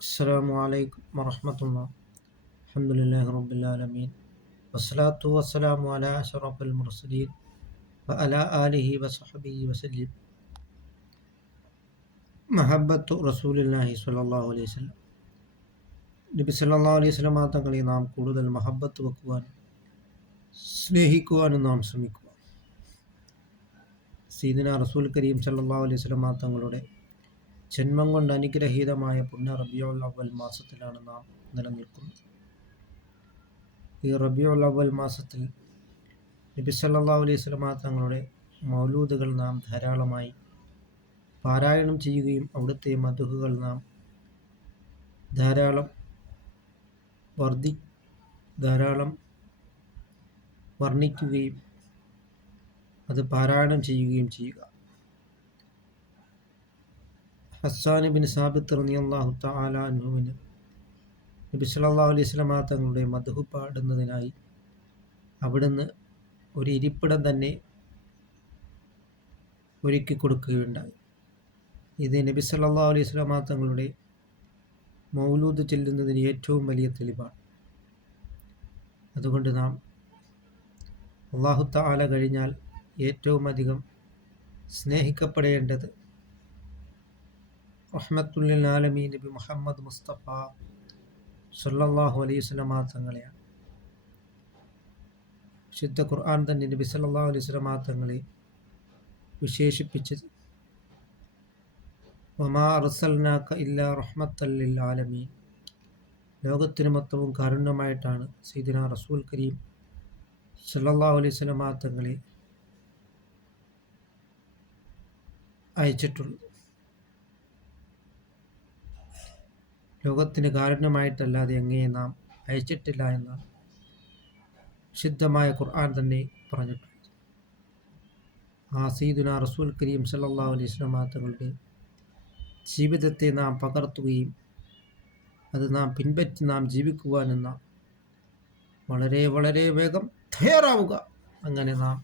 അസ്സലാമു അലൈക്കും വറഹ്മത്തുള്ളാഹി. അൽഹംദുലില്ലാഹി റബ്ബിൽ ആലമീൻ. വസ്സലാത്തു വസ്സലാമു അലാ അഷ്റഫിൽ മുർസലീൻ വഅലാ ആലിഹി വസഹ്ബിഹി വസല്ലം. മഹബ്ബത്തു റസൂലില്ലാഹി സ്വല്ലല്ലാഹു അലൈഹി വസല്ലം. നബി സല്ലല്ലാഹു അലൈഹി വസല്ലം തങ്ങളെ നാം കൂടുതൽ മഹബ്ബത്ത് വെക്കുവാനും സ്നേഹിക്കുവാനും നാം ശ്രമിക്കുക. സയ്യിദുനാ റസൂൽ കരീം സല്ലല്ലാഹു അലൈഹി വസല്ലം തങ്ങളുടെ ജന്മം കൊണ്ട് അനുഗ്രഹീതമായ പുണ്യ റബീഉൽ അവ്വൽ മാസത്തിലാണ് നാം നിലനിൽക്കുന്നത്. ഈ റബീഉൽ അവ്വൽ മാസത്തിൽ നബി സല്ലല്ലാഹു അലൈഹി വസല്ലം തങ്ങളുടെ മൗലൂദുകൾ നാം ധാരാളമായി പാരായണം ചെയ്യുകയും അവിടുത്തെ മദ്ഹുകൾ നാം ധാരാളം വർണ്ണിക്കുകയും അത് പാരായണം ചെയ്യുകയും ചെയ്യുക. ഹസ്സാൻ ബിൻ സാബിത്ത് റളിയല്ലാഹു തആല അൻഹുവിന് നബി സല്ലല്ലാഹു അലൈഹി വസല്ലം തങ്ങളുടെ മദ്ഹു പാടുന്നതിനായി അവിടുന്ന് ഒരു ഇരിപ്പിടം തന്നെ ഒരുക്കി കൊടുക്കുകയുണ്ടായി. ഇത് നബി സല്ലല്ലാഹു അലൈഹി വസല്ലം തങ്ങളുടെ മൗലൂദ് ചെല്ലുന്നതിന് ഏറ്റവും വലിയ തെളിവാണ്. അതുകൊണ്ട് നാം അല്ലാഹു തആല കഴിഞ്ഞാൽ ഏറ്റവും അധികം സ്നേഹിക്കപ്പെടേണ്ടത് റഹ്മത്തുൽ ലിൽ ആലമീൻ നബി മുഹമ്മദ് മുസ്തഫ സല്ലല്ലാഹു അലൈഹി വസല്ലം തങ്ങളെയാണ്. വിശുദ്ധ ഖുർആൻ തന്നെ നബി സല്ലല്ലാഹു അലൈഹി വസല്ലം തങ്ങളെ വിശേഷിപ്പിച്ചത് വമാ അർസൽനാക ഇല്ലാ റഹ്മത്തൽ ലിൽ ആലമീൻ, ലോകത്തിന് മൊത്തവും കാരുണ്യമായിട്ടാണ് സയ്യിദുനാ റസൂൽ കരീം സല്ലല്ലാഹു അലൈഹി വസല്ലം തങ്ങളെ അയച്ചിട്ടുള്ളത്. ലോകത്തിന് കാരുണ്യമായിട്ടല്ലാതെ അങ്ങയെ നാം അയച്ചിട്ടില്ല എന്നാണ് ശുദ്ധമായ ഖുർആൻ തന്നെ പറഞ്ഞിട്ടുള്ളത്. ആ സയ്യിദുനാ റസൂൽ കരീം സല്ലല്ലാഹു അലൈഹി വസല്ലം തങ്ങളുടെ ജീവിതത്തെ നാം പകർത്തുകയും അത് നാം പിൻപറ്റി നാം ജീവിക്കുവാനെന്ന വളരെ വളരെ വേഗം തയ്യാറാവുക. അങ്ങനെ നാം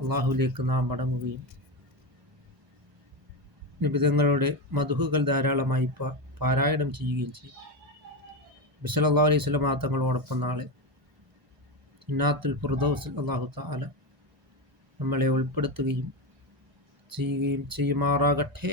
അള്ളാഹുലേക്ക് നാം മടങ്ങുകയും നിബിതങ്ങളുടെ മദ്ഹുകൾ ധാരാളമായി പാരായണം ചെയ്യുകയും ചെയ്യും. നബി സല്ലല്ലാഹു അലൈഹി വസല്ലം തങ്ങളോടൊപ്പം നാളെ ജന്നാത്തുൽ ഫിർദൗസിൽ അല്ലാഹു തആല നമ്മളെ ഉൾപ്പെടുത്തുകയും ചെയ്യുമാറാകട്ടെ.